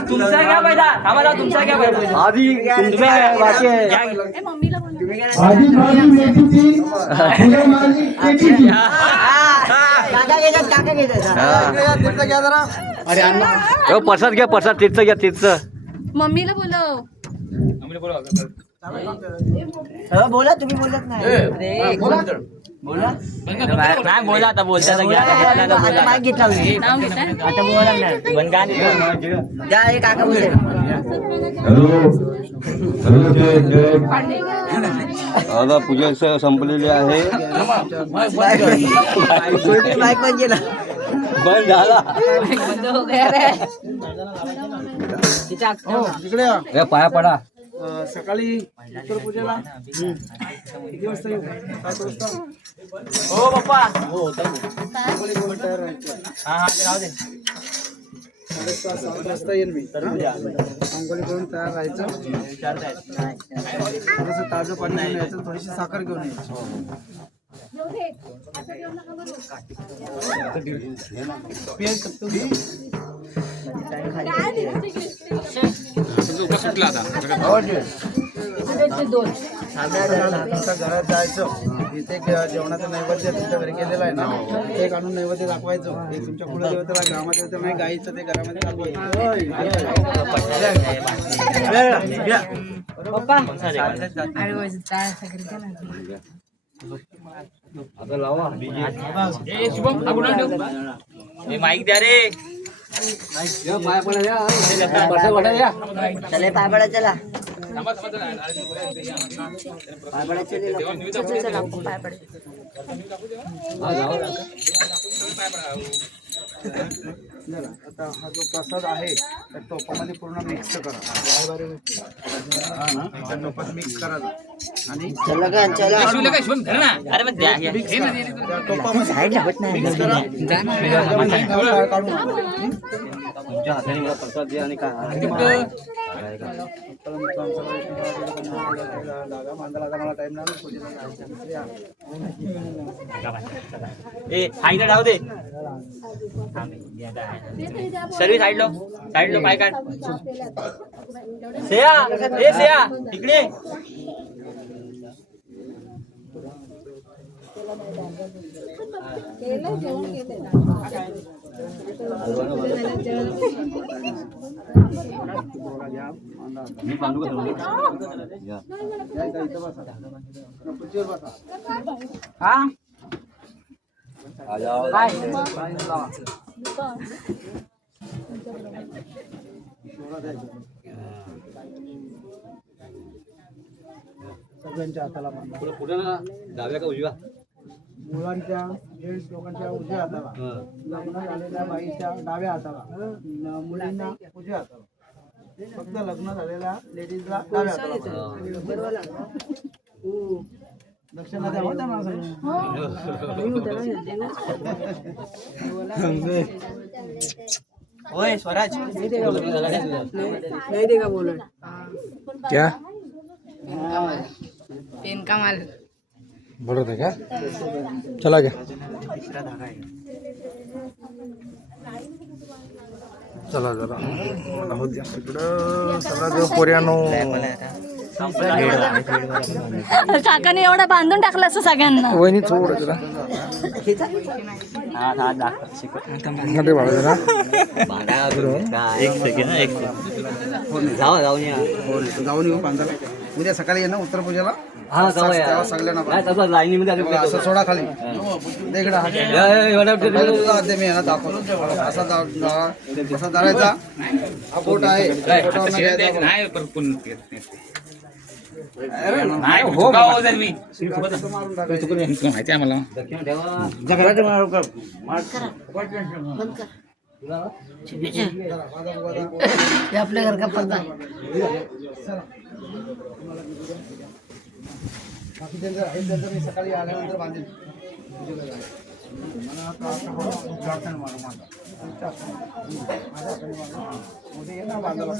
तुमचा घ्या पहिला आम्हाला तुमचा घ्या पहिला आधी तुमचा बाकी आधी माझी मेथीची फुलं माझी मेथीची काका घ्या जरा अरे अण्णा प्रसाद घ्या प्रसाद तीर्थचं घ्या तीर्थचं मम्मीला बोलव बोला तुम्ही बोलत नाही बोला नाही बोला आता बोलता माईक घेतला आता बोला द्या एक काका बोलते आता पूजा संपलेली आहे माईक पण गेला बंद झाला हे पाया पडा सकाळी उत्तर पूजेला किती वाजता येऊ? 7 वाजता हो पप्पा सात वाजता येईल मी अंघोळी करून तयार राहायचं थोडंसं ताजं पाणी घेऊन यायचं थोडीशी साखर घेऊन यायची घरात जायचं इथे जेवणाचं नैवेद्य तुमच्या घरी केलेलं आहे ना ते एक आणून नैवेद्य दाखवायचं एक तुमच्या कुलदेवतेला ग्रामदेवतेला नाही गाईचं ते घरामध्ये दाखवायचं माईक द्या रे चले पाय पडा चला पाय पडा आता हा जो प्रसाद आहे त्या टोपामध्ये पूर्ण मिक्स करा त्या टोपात मिक्स करा आणि अरे मग द्या त्या टोपामध्ये मिक्स करा काढून तुमच्या हाताने मला प्रसाद द्या आणि काय मला टाइम नाही साईडला राहू दे सर्वी साईडलो पाय काढ सेया ए सेया इकडे मी बांधू का हा आ जाओ सगळ्यांच्या हाताला बांधा पुढे ना डाव्या का उजव्या मुलांच्या जेंट्स लोकांच्या उजव्या हाताला लग्न झालेल्या बाईच्या डाव्या हाताला मुलींना उजव्या हाताला फक्त लग्न झालेल्या लेडीजला डाव्या हाताला दक्षिणा द्या होता ना ओए स्वराज नहीं देगा बोलो क्या पेन का माल बोलत आहे का चला घ्या चला जरा राहू द्या तिकडं सगळा जो पोऱ्यानो काकाने एवढा बांधून टाकला असं सगळ्यांना वहिनी थोडं जरा जरा एक सेकंड एक जाऊन येऊ बांधायला उद्या सकाळी ये ना उत्तर पूजेला हा तेव्हा सगळ्यांना लाईनीमध्ये असं सोडा खाली इकडे हात तुझा हात दे, मी यांना दाखवतो असा असा धरायचा हा बोट आहे बोटावरनं घ्यायचा. माहिती आम्हाला आपल्या घर का पडदा बाकीच्यांचं आहे त्यांचं मी सकाळी आल्यानंतर बांधेन मला उद्या ये ना बांधायला